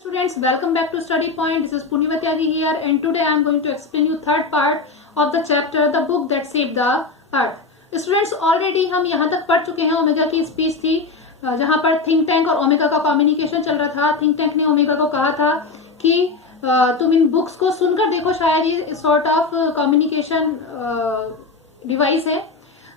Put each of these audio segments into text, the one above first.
Students, welcome back to Study Point. This is Punivati Tyagi here, and today I am going to explain you third part of the chapter, the book that saved the earth. Students, already हम यहाँ तक पढ़ चुके हैं. Omega की speech थी जहाँ पर थिंक टैंक और ओमेगा का कम्युनिकेशन चल रहा था. थिंक टैंक ने ओमेगा को कहा था कि तुम इन बुक्स को सुनकर देखो, शायद ये सॉर्ट ऑफ कम्युनिकेशन डिवाइस है.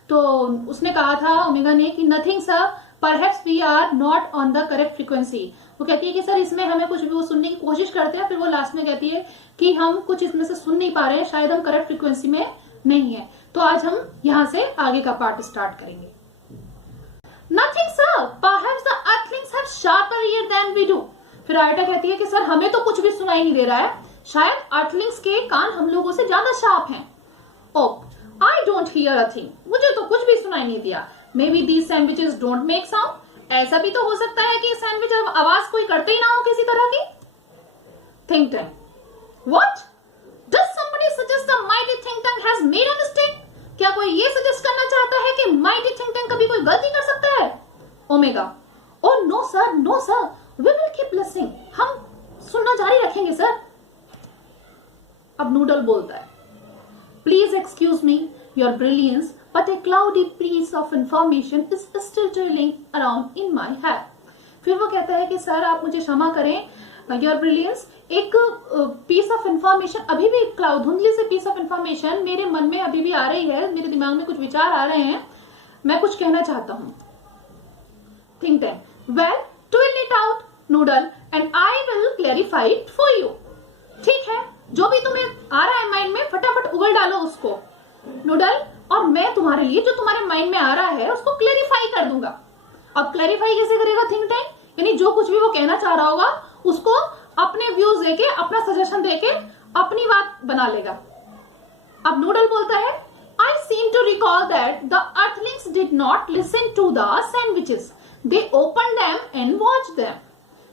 तो उसने कहा था ओमेगा ने कि nothing sir, perhaps we are not on the correct frequency. वो कहती है कि सर इसमें हमें कुछ भी वो सुनने की कोशिश करते हैं, फिर वो लास्ट में कहती है कि हम कुछ इसमें से सुन नहीं पा रहे हैं, शायद हम करेक्ट फ्रीक्वेंसी में नहीं है. तो आज हम यहां से आगे का पार्ट स्टार्ट करेंगे. Nothing sir, perhaps the earthlings have sharper ear than we do. फिर आयटा कहती है कि सर हमें तो कुछ भी सुनाई नहीं दे रहा है, शायद अर्थलिंग्स के कान हम लोगों से ज्यादा शार्प हैं. Oh, I don't hear a thing. मुझे तो कुछ भी सुनाई नहीं दिया. Maybe these sandwiches don't make sound. ऐसा भी तो हो सकता है कि सैंडविच आवाज कोई करते ही ना हो किसी तरह की. Think tank, what? Does somebody suggest the mighty think tank has made a mistake? क्या कोई ये सजेस्ट करना चाहता है कि माइटी थिंक टैंक कभी कोई गलती कर सकता है? Omega, oh no sir, no sir, we will keep listening. हम सुनना जारी रखेंगे सर. अब नूडल बोलता है, please excuse me your brilliance, but a cloudy piece of information is still trailing around in my head. फिर वो कहता है कि सर आप मुझे क्षमा करें, योर ब्रिलियंस, एक पीस ऑफ इंफॉर्मेशन, अभी भी धुंधली से पीस ऑफ इंफॉर्मेशन मेरे मन में अभी भी आ रही है, मेरे दिमाग में कुछ विचार आ रहे हैं, मैं कुछ कहना चाहता हूं. Think tank, well twill it out noodle and I will clarify it for you. ठीक है, जो भी तुम्हें आ रहा है माइंड में फटाफट उगल डालो उसको नूडल, और मैं तुम्हारे लिए जो तुम्हारे माइंड में आ रहा है उसको क्लैरिफाई कर दूंगा. अब क्लैरिफाई कैसे करेगा थिंक टैंक? यानी जो कुछ भी वो कहना चाह रहा होगा उसको अपने व्यूज देके, अपना सजेशन देके अपनी बात बना लेगा. अब नूडल बोलता है, I seem to recall that the earthlings did not listen to the sandwiches, they open them and watch them.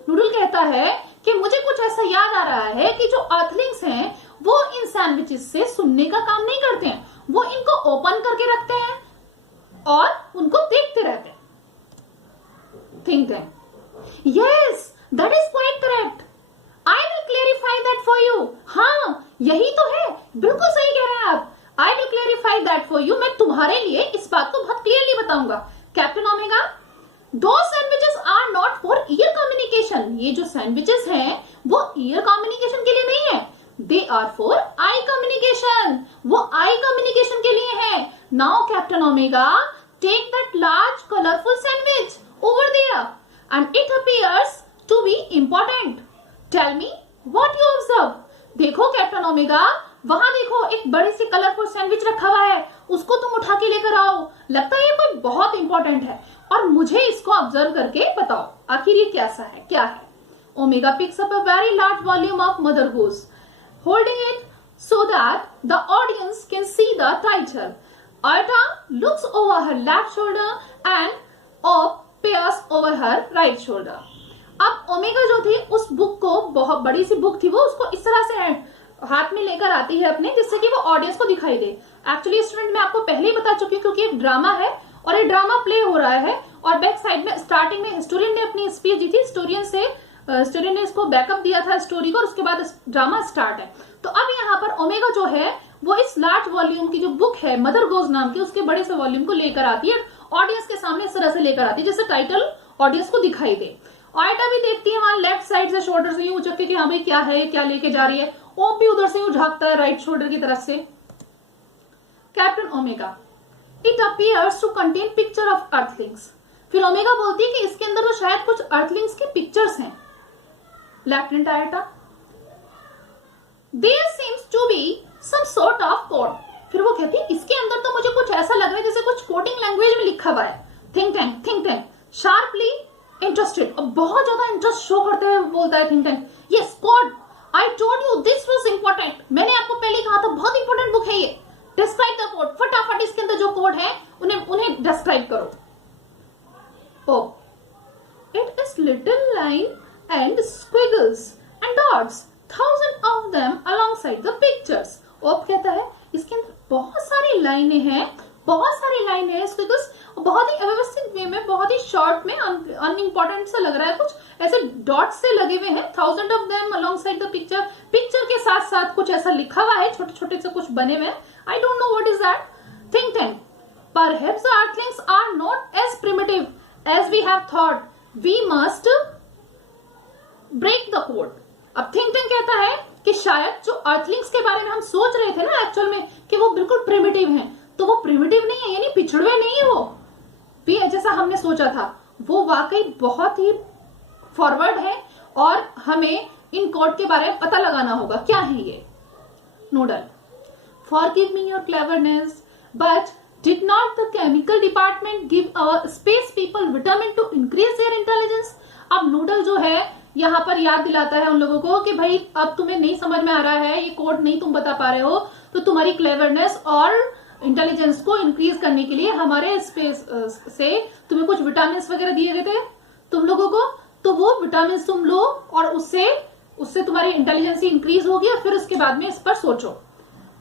Noodle कहता है कि मुझे कुछ ऐसा याद आ रहा है कि जो अर्थलिंग्स हैं वो इन सैंडविचेस से सुनने का काम नहीं करते हैं, वो इनको ओपन करके रखते हैं और उनको देखते रहते हैं. Think tank, yes that is quite correct, I will clarify that for you. हाँ यही तो है, बिल्कुल सही कह रहे हैं आप. I will clarify that for you, मैं तुम्हारे लिए इस बात को बहुत क्लियरली बताऊंगा. कैप्टन ओमेगा, दो sandwiches are not for ear communication. ये जो सैंडविचेस हैं वो ईयर कम्युनिकेशन के लिए नहीं है, they are for eye communication. वो आई कम्युनिकेशन के लिए है. Now captain Omega, take that large colourful sandwich over there and it appears to be important. Tell me what you observe. देखो कैप्टन ओमेगा, वहां देखो एक बड़ी सी कलरफुल सैंडविच रखा हुआ है, उसको तुम उठा के लेकर आओ. लगता है ये कोई बहुत इंपॉर्टेंट है और मुझे इसको ऑब्जर्व करके बताओ आखिर ये कैसा है, क्या है. Omega picks up a very large volume of mother goes, holding it so that the audience can see the title. Arta looks over her left shoulder and Op peers over her right shoulder. अब omega जो थी उस book को, बहुत बड़ी सी book थी वो, उसको इस तरह से हाथ में लेकर आती है अपने, जिससे कि वो ऑडियंस को दिखाई दे. एक्चुअली स्टूडेंट मैं आपको पहले ही बता चुकी हूँ क्योंकि एक ड्रामा है और ये ड्रामा प्ले हो रहा है और बैक साइड में स्टार्टिंग में हिस्टोरियन ने अपनी स्पीच दी थी, हिस्टोरियन ने इसको बैकअप दिया था स्टोरी को, और उसके बाद ड्रामा स्टार्ट है. तो अब यहाँ पर ओमेगा जो है वो इस लार्ज वॉल्यूम की जो बुक है मदर गोज नाम की, उसके बड़े से वॉल्यूम को लेकर आती है, ऑडियंस के सामने इस तरह से लेकर आती है जैसे टाइटल ऑडियंस को दिखाई दे. आयटा भी देखती है वहां लेफ्ट साइड से, शोल्डर से यूं उचक के कि हाँ भाई क्या है, क्या लेके जा रही है. ओम भी उधर से यूं झांकता है राइट शोल्डर की तरफ से. Captain Omega, it appears to contain picture of earthlings. फिर ओमेगा बोलती है कि इसके अंदर तो शायद कुछ अर्थलिंग्स की पिक्चर्स हैं. Lieutenant Iota, there seems to be some sort of code. फिर वो कहती है इसके अंदर तो मुझे कुछ ऐसा लग रहा है जैसे कुछ कोडिंग लैंग्वेज में लिखा हुआ है. थिंक टैंक शार्पली इंटरेस्टेड, और बहुत ज्यादा इंटरेस्ट शो करते हुए बोलता है think tank, yes code, I told you this was important. मैंने आपको पहले कहा था बहुत इंपॉर्टेंट बुक है ये. डिस्क्राइब द कोड, फटाफट इसके अंदर जो कोड है उन्हें डिस्क्राइब करो. Oh, it is little line and squiggles and dots, thousands of them alongside the pictures. ओप कहता है इसके अंदर बहुत सारी लाइनें हैं, बहुत सारी लाइन है बिकॉज बहुत ही अव्यवस्थित वे में, बहुत ही शॉर्ट में, अनइम्पोर्टेंट सा लग रहा है, कुछ ऐसे डॉट्स से लगे हुए हैं, 1000 of them along side the picture, picture के साथ साथ कुछ ऐसा लिखा हुआ है, छोटे छोटे से कुछ बने हुए हैं, I don't know what is that. Think tank. Perhaps the earthlings are not as primitive as we have thought. We must break the code. अब थिंक टैंक कहता है कि शायद जो अर्थलिंग्स के बारे में हम सोच रहे थे ना एक्चुअल में कि वो बिल्कुल प्रिमिटिव हैं, तो वो प्रिमिटिव नहीं है, यानी पिछड़े नहीं है वो भी जैसा हमने सोचा था, वो वाकई बहुत ही फॉरवर्ड है और हमें इन कोड के बारे में पता लगाना होगा. क्या है ये? Nodal. Forgive me your cleverness, but did not the chemical department give our space people vitamin to increase their intelligence? अब नूडल जो है यहाँ पर याद दिलाता है उन लोगों को कि भाई अब तुम्हें नहीं समझ में आ रहा है, ये कोड नहीं तुम बता पा रहे हो, तो तुम्हारी क्लेवरनेस और इंटेलिजेंस को इंक्रीज करने के लिए हमारे स्पेस से तुम्हें कुछ विटामिन वगैरह दिए गए थे तुम लोगों को, तो वो विटामिन तुम लो और उससे तुम्हारी इंटेलिजेंस इंक्रीज होगी और फिर उसके बाद में इस पर सोचो.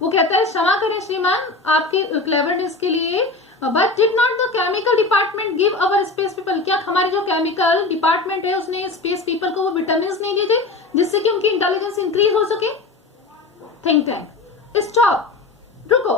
वो कहता है क्षमा करें श्रीमान आपके क्लेवरनेस के लिए, but did not the chemical department give our space people, क्या हमारे जो केमिकल डिपार्टमेंट है उसने स्पेस पीपल को वो विटामिन नहीं दिए थे जिससे कि उनकी इंटेलिजेंस इंक्रीज हो सके? Think tank. स्टॉप, रुको.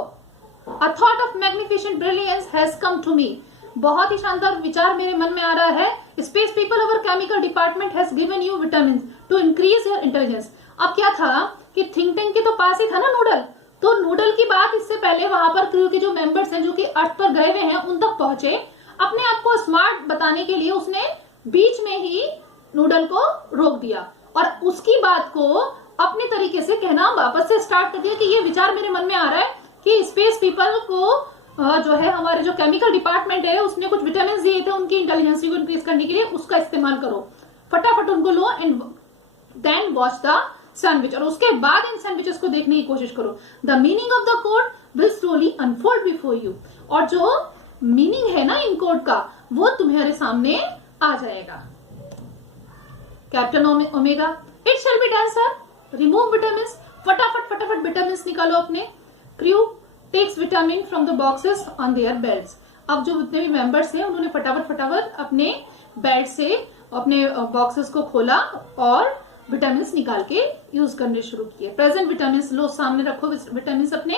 A thought of magnificent brilliance has come to me. बहुत ही शानदार विचार मेरे मन में आ रहा है. Space people our chemical department has given you vitamin to increase your intelligence. अब क्या था कि थिंक टैंक के तो पास ही था ना नूडल, तो नूडल की बात इससे पहले वहां पर क्रू के जो मेंबर्स हैं जो कि अर्थ पर गए हुए हैं उन तक पहुंचे, अपने आप को स्मार्ट बताने के लिए उसने बीच में ही नूडल को रोक दिया और उसकी बात को अपने तरीके से कहना वापस से स्टार्ट कर दिया कि ये विचार मेरे मन में आ रहा है कि स्पेस पीपल को जो है हमारे जो केमिकल डिपार्टमेंट है उसने कुछ विटामिन दिए थे उनकी इंटेलिजेंस को इंक्रीज करने के लिए, उसका इस्तेमाल करो, फटाफट उनको लो and then watch the sandwich, और उसके बाद इन सैंडविचेस को देखने की कोशिश करो. The meaning of the code will slowly unfold before you, और जो मीनिंग है ना इन कोड का वो तुम्हारे सामने आ जाएगा. Captain Omega. It shall be done sir. Remove vitamin. फटाफट विटामिन निकालो अपने. Crew takes vitamin from the boxes on their belts. अब जो जितने भी मेंबर्स हैं उन्होंने फटाफट अपने बेल्ट से अपने बॉक्सेस को खोला और विटामिन निकाल के यूज करने शुरू किए. प्रेजेंट विटामिन लो, सामने रखो विटामिन अपने,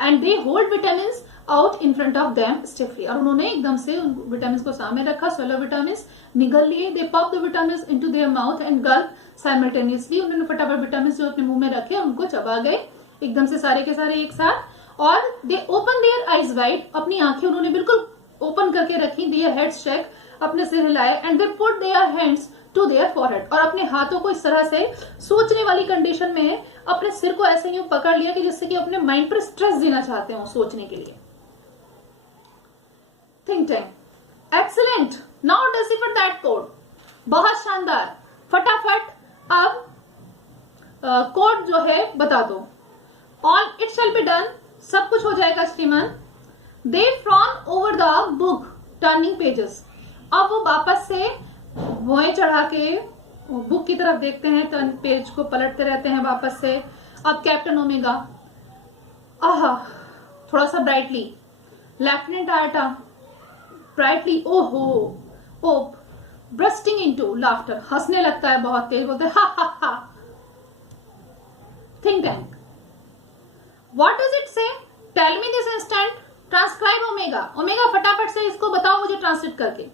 and they hold vitamin out in front of them stiffly, और उन्होंने एकदम से उन विटामिन को सामने रखा, सोलो विटामिन निगल लिए. They pop the vitamin into their mouth and gulp simultaneously. उन्होंने फटाफट विटामिन जो अपने मुंह में रखे उनको चबा गए एकदम से सारे के सारे एक साथ. और they open their eyes wide. अपनी आंखें उन्होंने बिल्कुल ओपन करके रखी. Their heads shake. अपने सिर हिलाए. And they put their hands to their forehead. और अपने हाथों को इस तरह से सोचने वाली कंडीशन में अपने सिर को ऐसे यूं पकड़ लिया कि जिससे कि अपने माइंड पर स्ट्रेस देना चाहते हो सोचने के लिए. Think tank. Excellent. Now decipher that code. बहुत शानदार. फटाफट अब कोड जो है बता दो. All it shall be done. सब कुछ हो जाएगा श्रीमान. They frown over the book turning pages. अब वो वापस से भुएं चढ़ा के बुक की तरफ देखते हैं, टर्न पेज को पलटते रहते हैं वापस से. अब कैप्टन ओमेगा. आहा, थोड़ा सा ब्राइटली. Lieutenant आर्टा brightly. ओहो, ओ ब्रस्टिंग इनटू लाफ्टर. हंसने लगता है बहुत तेज. बोलते हा हा हा. Think tank. What does it say? Tell me this instant. Transcribe omega. Omega फटाफट से इसको बताओ मुझे ट्रांसलेट करके.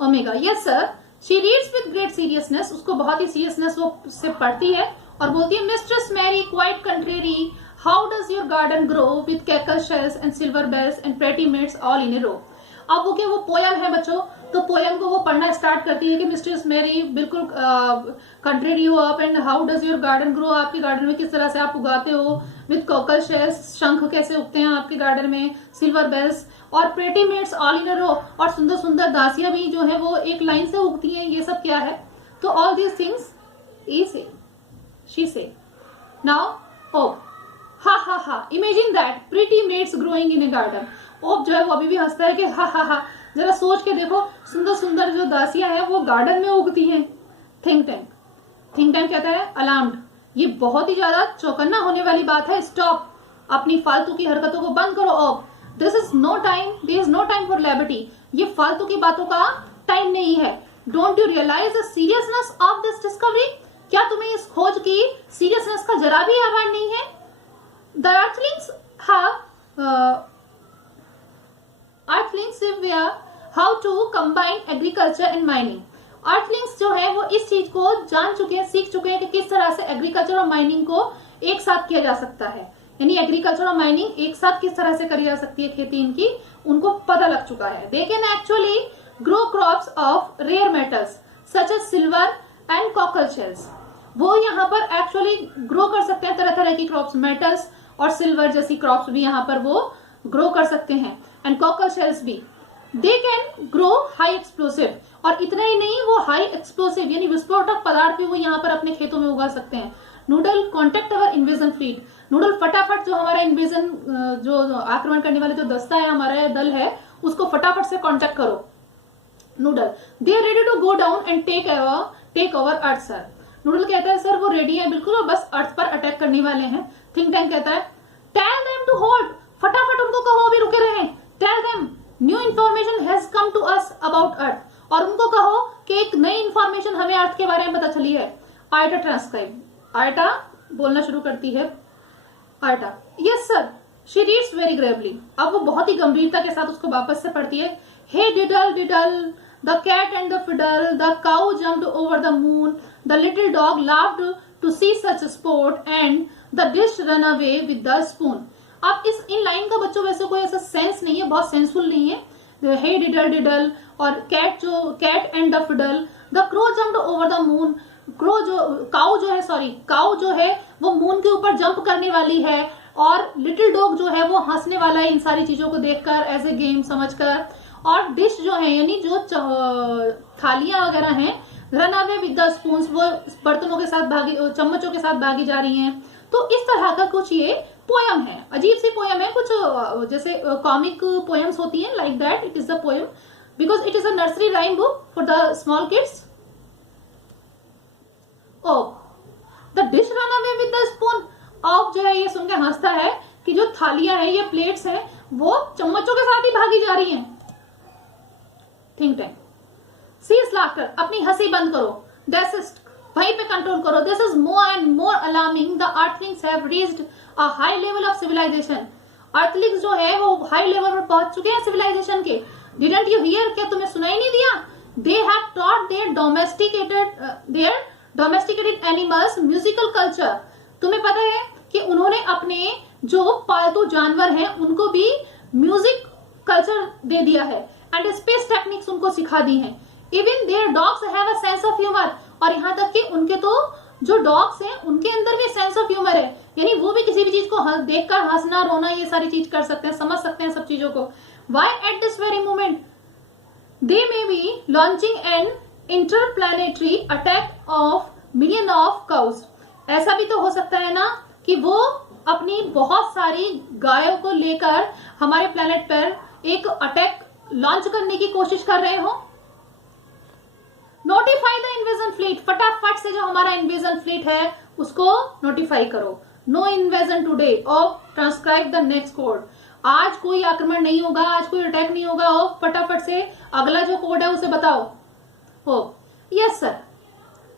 Omega. Yes sir. She reads with great seriousness. उसको बहुत ही सीरियसनेस वो से पढ़ती है और बोलती है, mistress Mary quite contrary, how does your garden grow with cockle shells and silver bells and pretty maids all in a row. अब वो क्या, वो पोयम है बच्चों, तो पोयम को वो पढ़ना स्टार्ट करती है कि मिस्ट्रेस मैरी बिल्कुल कंट्रेरी हो आप, and how does your garden grow, आपके गार्डन में किस तरह से आप उगाते हो, विद कैकल शेल्स, शंख कैसे उगते हैं आपके गार्डन में, सिल्वर बेल्स और प्रेटी मेड्स ऑल इन अ रो, और सुंदर सुंदर दासियां भी जो है वो एक लाइन से उगती हैं. ये सब क्या है? तो ऑल दीज थिंग्स ई से शी से. नाउ ओ हा हा हा, imagine that pretty maids growing in a garden. Oop जो है वो अभी भी हंसता है कि हा हा हा, जरा सोच के देखो सुंदर सुंदर जो दासियां हैं वो गार्डन में उगती हैं. Think tank. थिंक टैंक कहता है अलार्म्ड. ये बहुत ही ज्यादा चौकन्ना होने वाली बात है. स्टॉप. अपनी फालतू की हरकतों को बंद करो. Oop. This is no time, there is no time for levity, ये फालतू की बातों का टाइम नहीं है। Don't you realize the seriousness of this discovery, क्या तुम्हें इस खोज की सीरियसनेस का जरा भी आभार नहीं है? The earthlings have earthlings how to combine agriculture and mining. Earthlings जो है वो इस चीज को जान चुके हैं, सीख चुके हैं कि किस तरह से एग्रीकल्चर और माइनिंग को एक साथ किया जा सकता है, यानी एग्रीकल्चर और माइनिंग एक साथ किस तरह से करी जा सकती है खेती इनकी, उनको पता लग चुका है। They can actually grow crops of rare metals such as silver and cockle shells. वो यहाँ पर एक्चुअली ग्रो कर सकते हैं तरह तरह की क्रॉप्स, मेटल्स और सिल्वर जैसी क्रॉप्स भी यहाँ पर वो ग्रो कर सकते हैं, एंड कॉकल शेल्स भी। They can grow high explosive, और इतना ही नहीं, वो हाई एक्सप्लोसिव यानी विस्फोटक पदार्थ भी वो यहाँ पर अपने खेतों में उगा सकते हैं। नूडल कॉन्टेक्ट अवर इन्वेजन फ्लीट, नूडल फटाफट जो हमारा इन्वेजन जो आक्रमण करने वाले जो दस्ता है, हमारा दल है, उसको फटाफट से कॉन्टेक्ट करो। Noodle they are ready to go down and take over earth sir. Noodle कहता है सर वो रेडी है बिल्कुल, और बस अर्थ पर अटैक करने वाले हैं। थिंक टैंक कहता है टेल देम टू होल्ड, फटाफट उनको कहो अभी रुके रहें। Tell them new information has come to us about earth, और उनको कहो कि एक नई इंफॉर्मेशन हमें अर्थ के बारे में पता चली है। आयटा ट्रांसक्राइब, आयटा बोलना शुरू करती है। Eta yes sir, she reads very Gravely, अब वो बहुत ही गंभीरता के साथ उसको वापस से पढ़ती है। Hey diddle diddle the cat and the fiddle, the cow jumped over the moon, the little dog laughed to see such sport and the dish ran away with the spoon. अब इस इन लाइन का बच्चों वैसे कोई ऐसा sense नहीं है, बहुत सेंसफुल नहीं है। हे डिडल डिडल और cat and the fiddle, the crow jumped over the moon, crow जो काउ जो है वो मून के ऊपर जंप करने वाली है, और लिटिल डॉग जो है वो हंसने वाला है इन सारी चीजों को देखकर, एज ए गेम समझकर। और डिश जो है यानी जो थालियां वगैरह हैं, run away with the spoons, वो बर्तनों के साथ भागी, चम्मचों के साथ भागी जा रही हैं। तो इस तरह का कुछ ये पोयम है, अजीब सी पोयम है, कुछ जैसे कॉमिक पोयम्स होती हैं, like that it is the poem, because it is a nursery rhyme book for the small kids. The dish ran away with the spoon, of जो है ये सुन के हंसता है कि जो थालियां हैं, ये प्लेट्स हैं, वो चम्मचों के साथ ही भागी जा रही हैं। थिंक टैंक सीज लाफ्टर, अपनी हंसी बंद करो। डेसिस्ट, वहीं पे कंट्रोल करो। This is more and more alarming, the earthlings have reached a high level of civilisation. Earthlings जो है वो हाई लेवल पर पहुंच चुके हैं सिविलाइजेशन के। डिडंट यू हियर, क्या तुम्हें सुनाई नहीं दिया? They have taught their domesticated animals musical culture. तुम्हें पता है कि उन्होंने अपने जो पालतू जानवर हैं उनको भी म्यूजिक कल्चर दे दिया है, एंड स्पेस टेक्निक्स उनको सिखा दी हैं। Even their dogs have a sense of humour, और यहाँ तक कि उनके तो जो डॉग्स हैं उनके अंदर भी सेंस ऑफ ह्यूमर है, यानी वो भी किसी भी चीज को देखकर हंसना, रोना, ये सारी चीज कर सकते हैं, समझ सकते हैं सब चीजों को। Why at this very moment they may be launching an interplanetary attack of million of cows. ऐसा भी तो हो सकता है ना कि वो अपनी बहुत सारी गायों को लेकर हमारे प्लेनेट पर एक अटैक लॉन्च करने की कोशिश कर रहे हो। नोटिफाई द इन्वेजन फ्लीट, फटाफट से जो हमारा इन्वेजन फ्लीट है उसको नोटिफाई करो। नो इन्वेजन टुडे, और ट्रांसक्राइब द नेक्स्ट कोड। आज कोई आक्रमण नहीं होगा, आज कोई अटैक नहीं होगा, और फटाफट से अगला जो कोड है उसे बताओ। हो yes sir,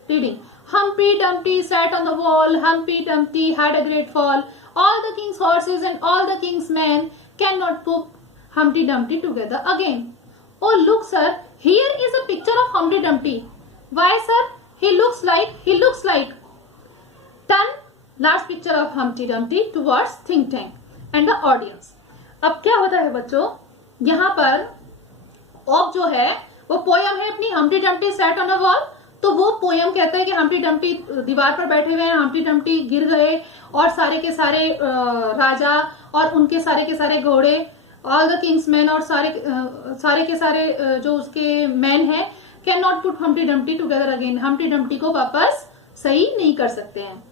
reading. Humpty Dumpty sat on the wall. Humpty Dumpty had a great fall. All the king's horses and all the king's men cannot put Humpty Dumpty together again. Oh look sir, here is a picture of Humpty Dumpty. Why sir? He looks like. Turn large picture of Humpty Dumpty towards think tank and the audience. अब क्या होता है बच्चों, यहाँ पर of जो है वो पोयम है अपनी Humpty Dumpty sat on a wall। तो वो पोयम कहता है कि हम्प्टी डम्प्टी दीवार पर बैठे हुए हैं, हम्प्टी डम्प्टी गिर गए, और सारे के सारे राजा और उनके सारे के सारे घोड़े, ऑल द किंग्स मैन, और सारे के सारे जो उसके मैन हैं, can not put Humpty Dumpty together again, Humpty Dumpty को वापस सही नहीं कर सकते हैं।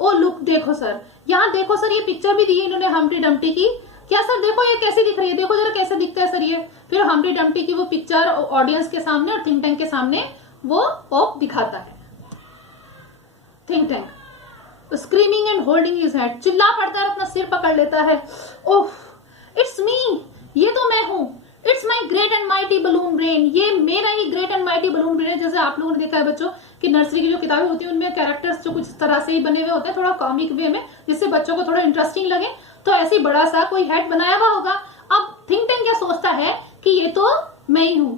ओ लुक, देखो सर, यहाँ देखो सर, ये पिक्चर भी दी है इन्होंने हम्प्टी डम्प्टी की। क्या सर देखो ये कैसी दिख रही है, देखो जरा कैसे दिखता है सर ये। फिर हम्प्टी डम्प्टी की वो पिक्चर ऑडियंस के सामने और थिंक टैंक के सामने वो ऑफ दिखाता है। Think tank screaming and holding his head, चिल्ला पड़ता है, अपना सिर पकड़ लेता है। ओह इट्स मी, ये तो मैं हूं, it's my great and mighty balloon brain, ये मेरा ही great and mighty balloon brain है। जैसे आप लोगों ने देखा है बच्चों कि नर्सरी की जो किताबें होती है उनमें कैरेक्टर्स जो कुछ तरह से ही बने हुए होते हैं, थोड़ा कॉमिक वे में, जिससे बच्चों को थोड़ा इंटरेस्टिंग लगे। तो ऐसे बड़ा सा कोई हेड बनाया हुआ होगा। अब थिंक टैंक क्या सोचता है कि ये तो मैं ही हूं।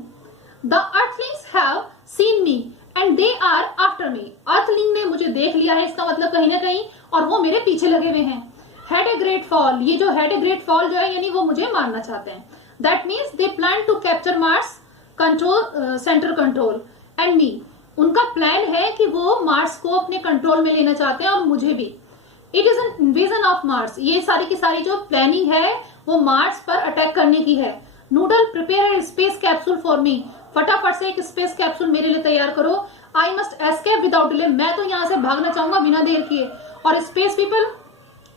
The earthlings have seen me and they are after me, earthling ने मुझे देख लिया है, इसका मतलब कहीं ना कहीं, और वो मेरे पीछे लगे हुए हैं। हैड ए ग्रेट फॉल, ये जो हैड ए ग्रेट फॉल जो है यानी वो मुझे मारना चाहते हैं। That means they plan to capture Mars control centre control and me, उनका प्लान है कि वो मार्स को अपने कंट्रोल में लेना चाहते हैं और मुझे भी। It is an invasion of Mars, ये सारी की सारी जो प्लानिंग है वो मार्स पर अटैक करने की है। Noodle prepare space capsule for me, फटाफट से एक स्पेस कैप्सूल मेरे लिए तैयार करो। I must escape without delay, मैं तो यहाँ से भागना चाहूंगा बिना देर किए। और space people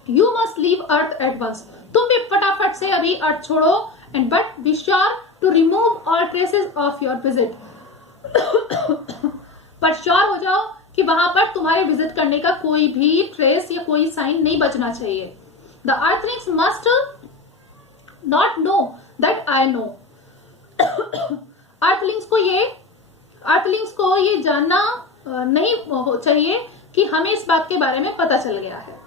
you must leave earth at once, तुम भी फटाफट से अभी अर्थ छोड़ो। And but be sure to remove all traces of your visit, पर श्योर हो जाओ कि वहां पर तुम्हारे विजिट करने का कोई भी ट्रेस या कोई साइन नहीं बचना चाहिए। The Earthlings must not know that I know, Earthlings को ये जानना नहीं चाहिए कि हमें इस बात के बारे में पता चल गया है।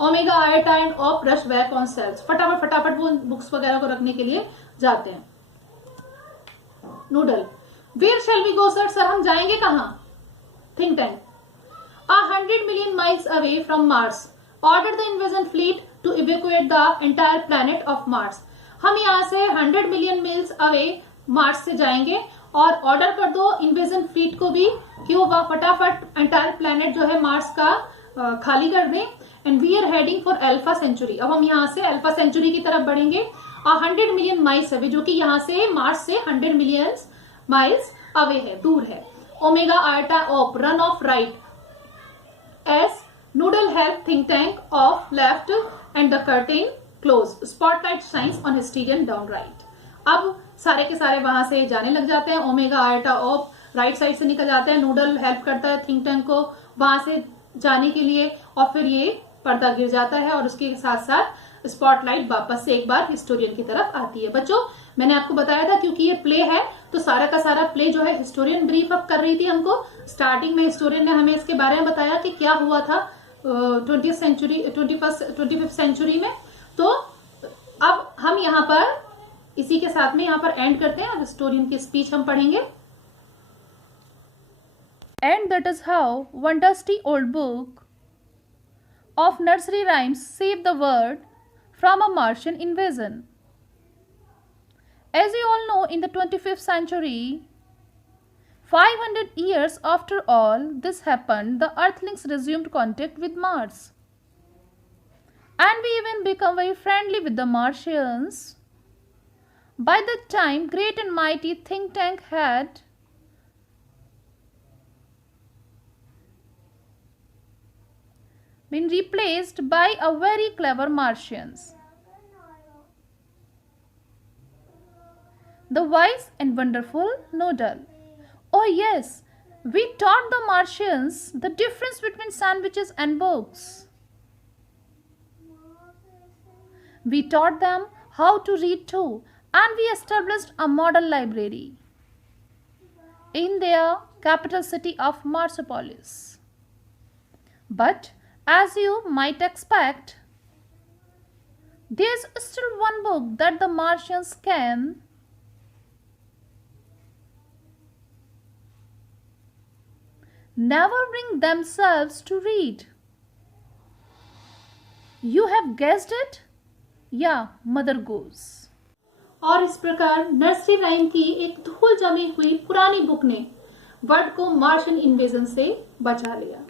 Omega iota and of rush back on sales, फटाफट वो बुक्स वगैरह को रखने के लिए जाते हैं। Noodle where shall we go sir, हम जाएंगे कहां? Think tank 100 million miles away from Mars, order the invasion fleet to evacuate the entire planet of Mars. हम यहाँ से 100 million miles away मार्स से जाएंगे और ऑर्डर कर दो इन्वेजन फ्लीट को भी कि वो फटाफट एंटायर प्लेनेट जो है मार्स का खाली कर दें। And we are heading for Alpha Centauri, अब हम यहाँ से अल्फा सेंचुरी की तरफ बढ़ेंगे। 100 million miles अवे, जो कि यहाँ से मार्स से 100 million miles अवे है, दूर है। Omega iota of run of right as Noodle help think tank off left and the curtain close, spotlight shines on Hysterian down right। अब सारे के सारे वहां से जाने लग जाते हैं। Omega iota of right side से निकल जाते हैं। नूडल हेल्प करता है थिंक टैंक को वहां से जाने के लिए और फिर ये पर्दा गिर जाता है और उसके साथ साथ स्पॉटलाइट वापस से एक बार हिस्टोरियन की तरफ आती है। बच्चों मैंने आपको बताया था क्योंकि ये प्ले है तो सारा का सारा प्ले जो है हिस्टोरियन ब्रीफ अप कर रही थी हमको। स्टार्टिंग में हिस्टोरियन ने हमें इसके बारे में बताया कि क्या हुआ था 25th सेंचुरी में। तो अब हम यहाँ पर इसी के साथ में यहाँ पर एंड करते हैं और हिस्टोरियन की स्पीच हम पढ़ेंगे। And that is how one dusty old book of nursery rhymes saved the world from a Martian invasion. As you all know, in the 25th century, 500 years after all this happened, the Earthlings resumed contact with Mars. And we even become very friendly with the Martians. By that time, great and mighty think tank had been replaced by a very clever Martians. The wise and wonderful Noodle. Oh yes, we taught the Martians the difference between sandwiches and books. We taught them how to read too, and we established a model library in their capital city of Marsopolis. But as you might expect, there's still one book that the Martians can never bring themselves to read. You have guessed it? Yeah, Mother Goose. और इस प्रकार nursery rhyme की एक धूल जमी हुई पुरानी book ने वर्ल्ड को मार्शियन इन्वेजन से बचा लिया।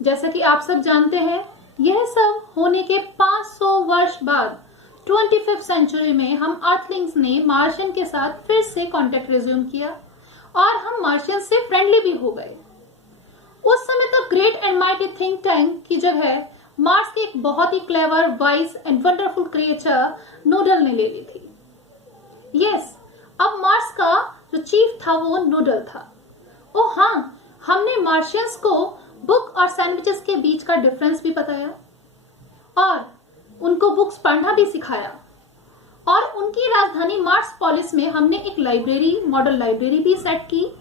जैसा कि आप सब जानते हैं, यह सब होने के 500 वर्ष बाद 25th सेंचुरी में हम अर्थलिंग्स ने मार्शियन के साथ फिर से कांटेक्ट रिज्यूम किया और हम मार्शियन से फ्रेंडली भी हो गए। उस समय तो great and mighty think tank की जगह मार्स की एक बहुत ही clever, wise and wonderful creature noodle ने ले ली थी। यस, अब मार्स का जो चीफ था वो नूडल था। ओ हाँ, हमने मार्शियंस को बुक और सैंडविचेस के बीच का डिफरेंस भी बताया और उनको बुक्स पढ़ना भी सिखाया और उनकी राजधानी मार्स पॉलिस में हमने एक लाइब्रेरी, मॉडल लाइब्रेरी भी सेट की।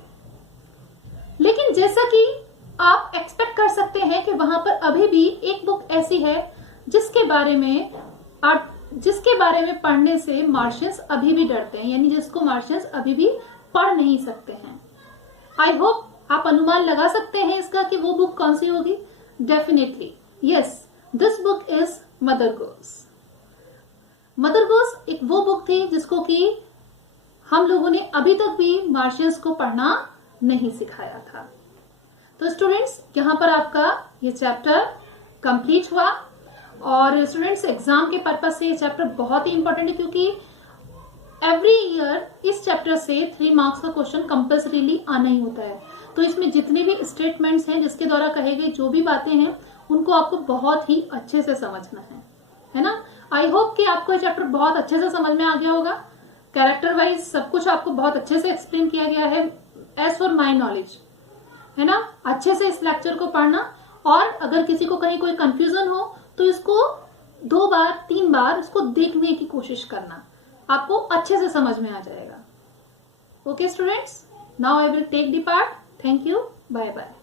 लेकिन जैसा कि आप एक्सपेक्ट कर सकते हैं कि वहां पर अभी भी एक बुक ऐसी है जिसके बारे में पढ़ने से मार्शियंस अभी भी डरते हैं, यानी जिसको मार्शियंस अभी भी पढ़ नहीं सकते हैं। आई होप आप अनुमान लगा सकते हैं इसका कि वो बुक कौन सी होगी। Definitely yes, this book is mother goose. Mother goose एक वो बुक थी जिसको कि हम लोगों ने अभी तक भी मार्शियंस को पढ़ना नहीं सिखाया था। तो स्टूडेंट्स, यहाँ पर आपका ये चैप्टर कंप्लीट हुआ। और स्टूडेंट्स, एग्जाम के पर्पज से ये चैप्टर बहुत ही इंपॉर्टेंट है, क्योंकि एवरी ईयर इस चैप्टर से 3 मार्क्स का क्वेश्चन कंपल्सरीली आना ही होता है। तो इसमें जितने भी स्टेटमेंट्स हैं, जिसके द्वारा कहे गए जो भी बातें हैं, उनको आपको बहुत ही अच्छे से समझना है ना। आई होप कि आपको ये चैप्टर बहुत अच्छे से समझ में आ गया होगा। कैरेक्टर वाइज सब कुछ आपको बहुत अच्छे से एक्सप्लेन किया गया है एज फॉर माई नॉलेज, है ना। अच्छे से इस लेक्चर को पढ़ना, और अगर किसी को कहीं कोई कंफ्यूजन हो तो इसको 2 बार 3 बार इसको देखने की कोशिश करना, आपको अच्छे से समझ में आ जाएगा। Okay students, now I will take the part. Thank you, bye bye.